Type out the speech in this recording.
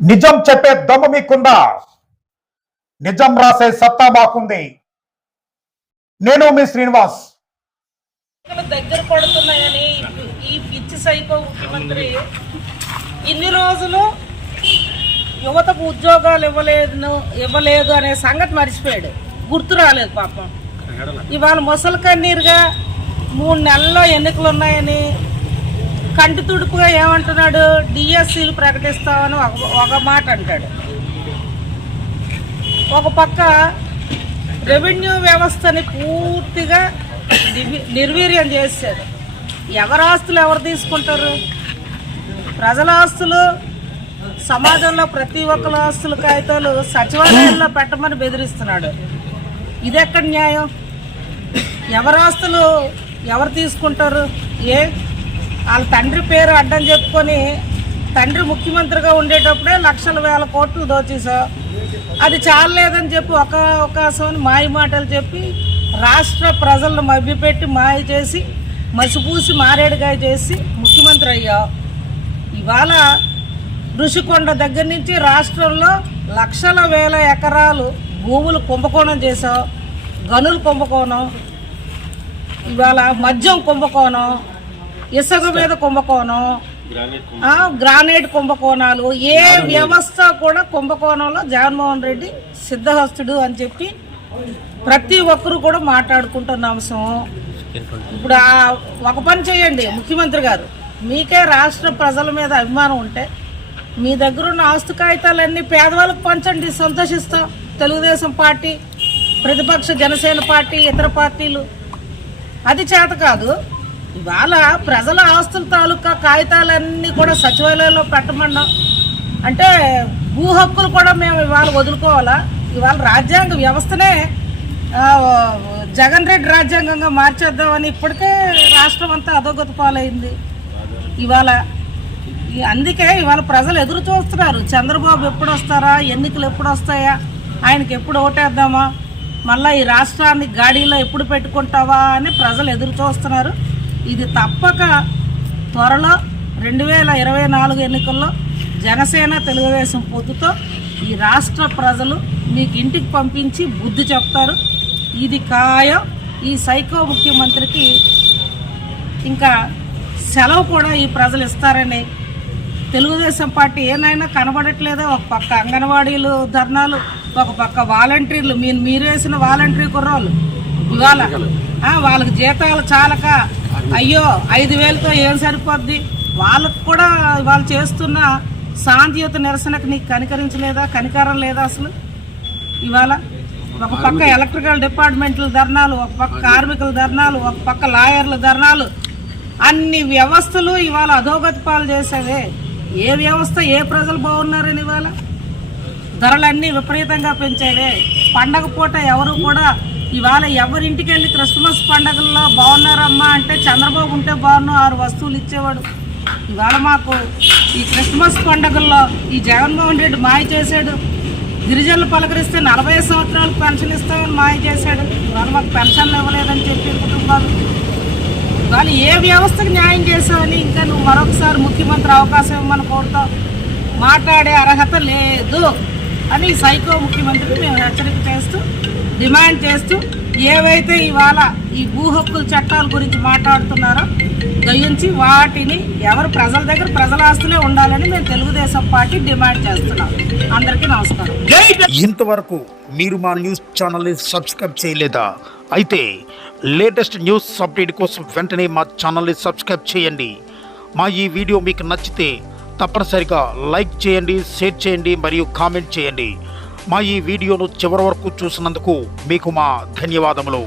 నిజం చెప్పే దమ్ము మీకుందా? నిజం రాసే సత్తా మాకుంది. నేను మీ శ్రీనివాస్. దగ్గర పడుతున్నాయని ఈ పిచ్చి సైకో ముఖ్యమంత్రి ఇన్ని రోజులు యువతకు ఉద్యోగాలు ఇవ్వలేదు ఇవ్వలేదు అనే సంగతి మర్చిపోయాడు. గుర్తు రాలేదు పాపం. ఇవాళ ముసలి కన్నీరుగా మూడు నెలల్లో ఎన్నికలు ఉన్నాయని కంటి తుడుపుగా ఏమంటున్నాడు? డిఎస్సీలు ప్రకటిస్తామని ఒక ఒక మాట అంటాడు. ఒక పక్క రెవెన్యూ వ్యవస్థని పూర్తిగా నిర్వీర్యం చేశారు ఎవరి ఆస్తులు ఎవరు తీసుకుంటారు? ప్రజల ఆస్తులు సమాజంలో ప్రతి ఒక్కరి ఆస్తుల కాగితాలు సచివాలయంలో పెట్టమని బెదిరిస్తున్నాడు. ఇదెక్కడ న్యాయం? ఎవరి ఆస్తులు ఎవరు తీసుకుంటారు? ఏ వాళ్ళ తండ్రి పేరు అడ్డం చెప్పుకొని తండ్రి ముఖ్యమంత్రిగా ఉండేటప్పుడే లక్షల వేల కోట్లు దోచేసా అది చాలలేదని చెప్పి ఒక అవకాశం అని మాయ మాటలు చెప్పి రాష్ట్ర ప్రజలను మభ్యపెట్టి మాయ చేసి మసిపూసి మారేడుగాయ చేసి ముఖ్యమంత్రి అయ్యా. ఇవాళ ఋషికొండ దగ్గర నుంచి రాష్ట్రంలో లక్షల వేల ఎకరాలు భూములు కుంభకోణం చేసావు గనులు కుంభకోణం ఇవాళ మద్యం కుంభకోణం ఇసుక మీద కుంభకోణం. గ్రానైట్ కుంభకోణాలు. ఏ వ్యవస్థ కూడా కుంభకోణంలో జగన్మోహన్ రెడ్డి సిద్ధహస్తుడు అని చెప్పి ప్రతి ఒక్కరు కూడా మాట్లాడుకుంటున్న అంశం ఇప్పుడు ఒక పని చేయండి ముఖ్యమంత్రి గారు. మీకే రాష్ట్ర ప్రజల మీద అభిమానం ఉంటే మీ దగ్గర ఉన్న ఆస్తు కాగితాలన్నీ పేదవాళ్ళకి పంచండి సంతోషిస్తాం. తెలుగుదేశం పార్టీ ప్రతిపక్ష జనసేన పార్టీ ఇతర పార్టీలు. అది చేత కాదు ఇవాళ ప్రజల ఆస్తుల తాలూకా కాగితాలన్నీ కూడా సచివాలయంలో పెట్టమన్నాం. అంటే భూ హక్కులు కూడా మేము ఇవాళ వదులుకోవాలా? ఇవాళ రాజ్యాంగ వ్యవస్థనే జగన్ రెడ్డి రాజ్యాంగంగా మార్చేద్దామని ఇప్పటికే రాష్ట్రం అంతా అధోగతి పాలైంది. ఇవాళ అందుకే ఇవాళ ప్రజలు ఎదురు చూస్తున్నారు. చంద్రబాబు ఎప్పుడు వస్తారా? ఎన్నికలు ఎప్పుడు వస్తాయా? ఆయనకి ఎప్పుడు ఓటేద్దామా? మళ్ళీ ఈ రాష్ట్రాన్ని గాడిలో ఎప్పుడు పెట్టుకుంటావా అని ప్రజలు ఎదురు చూస్తున్నారు. ఇది తప్పక త్వరలో రెండు వేల ఇరవై నాలుగు ఎన్నికల్లో జనసేన తెలుగుదేశం పొత్తుతో ఈ రాష్ట్ర ప్రజలు మీకు ఇంటికి పంపించి బుద్ధి చెప్తారు. ఇది ఖాయం. ఈ సైకో ముఖ్యమంత్రికి ఇంకా సెలవు కూడా ఈ ప్రజలు ఇస్తారని తెలుగుదేశం పార్టీ ఏనైనా కనబడట్లేదో. ఒక పక్క అంగన్వాడీలు ధర్నాలు ఒక పక్క వాలంటీర్లు. మీరు మీరేసిన వేసిన వాలంటీర్ కుర్రోళ్ళు. ఇవాళ వాళ్ళకి జీతాలు చాలక అయ్యో ఐదు వేలతో ఏం సరిపోద్ది? వాళ్ళకు కూడా వాళ్ళు చేస్తున్న శాంతియుత నిరసనకు నీకు కనికరించలేదా? కనికరం లేదా అసలు? ఇవాళ ఒక పక్క ఎలక్ట్రికల్ డిపార్ట్మెంట్ల ధర్నాలు ఒక పక్క కార్మికుల. ధర్నాలు ఒక పక్క లాయర్ల ధర్నాలు. అన్ని వ్యవస్థలు ఇవాళ అధోగతి పాలు చేసేవే ఏ వ్యవస్థ ఏ ప్రజలు బాగున్నారని ఇవాళ? ధరలన్నీ విపరీతంగా పెంచేవే. పండగ పూట ఎవరు కూడా ఇవాళ ఎవరింటికి వెళ్ళి క్రిస్మస్ పండగల్లో బాగున్నారమ్మా అంటే చంద్రబాబు ఉంటే బాగున్నా ఆరు వస్తువులు ఇచ్చేవాడు. ఇవాళ మాకు ఈ క్రిస్మస్ పండగల్లో ఈ జగన్మోహన్ రెడ్డి మాయ చేశాడు. గిరిజనులు పలకరిస్తే నలభై సంవత్సరాలు పెన్షన్ ఇస్తామని మాయ చేశాడు. ఇవాళ మాకు పెన్షన్లు ఇవ్వలేదని చెప్పి కుటుంబాలు. ఇవాళ ఏ వ్యవస్థకు న్యాయం చేసావని ఇంకా నువ్వు మరొకసారి ముఖ్యమంత్రి అవకాశం ఇవ్వమని కోరుతావు. మాట్లాడే అర్హత లేదు అని సైకో ముఖ్యమంత్రికి మేము హెచ్చరిక చేస్తూ డిమాండ్ చేస్తూ ఏవైతే ఇవాళ ఈ భూ హక్కుల చట్టాల గురించి మాట్లాడుతున్నారో దయించి వాటిని ఎవరు ప్రజల దగ్గర ప్రజల ఆస్తులే ఉండాలని మేము తెలుగుదేశం పార్టీ డిమాండ్ చేస్తున్నాం. అందరికీ నమస్కారం. ఇంతవరకు మీరు మా న్యూస్ ఛానల్ని సబ్స్క్రైబ్ చేయలేదా? అయితే లేటెస్ట్ న్యూస్ అప్డేట్ కోసం వెంటనే మా ఛానల్ని సబ్స్క్రైబ్ చేయండి. మా ఈ వీడియో మీకు నచ్చితే తప్పనిసరిగా లైక్ చేయండి షేర్ చేయండి మరియు కామెంట్ చేయండి. మా ఈ వీడియోను చివరి వరకు చూసినందుకు మీకు మా ధన్యవాదములు.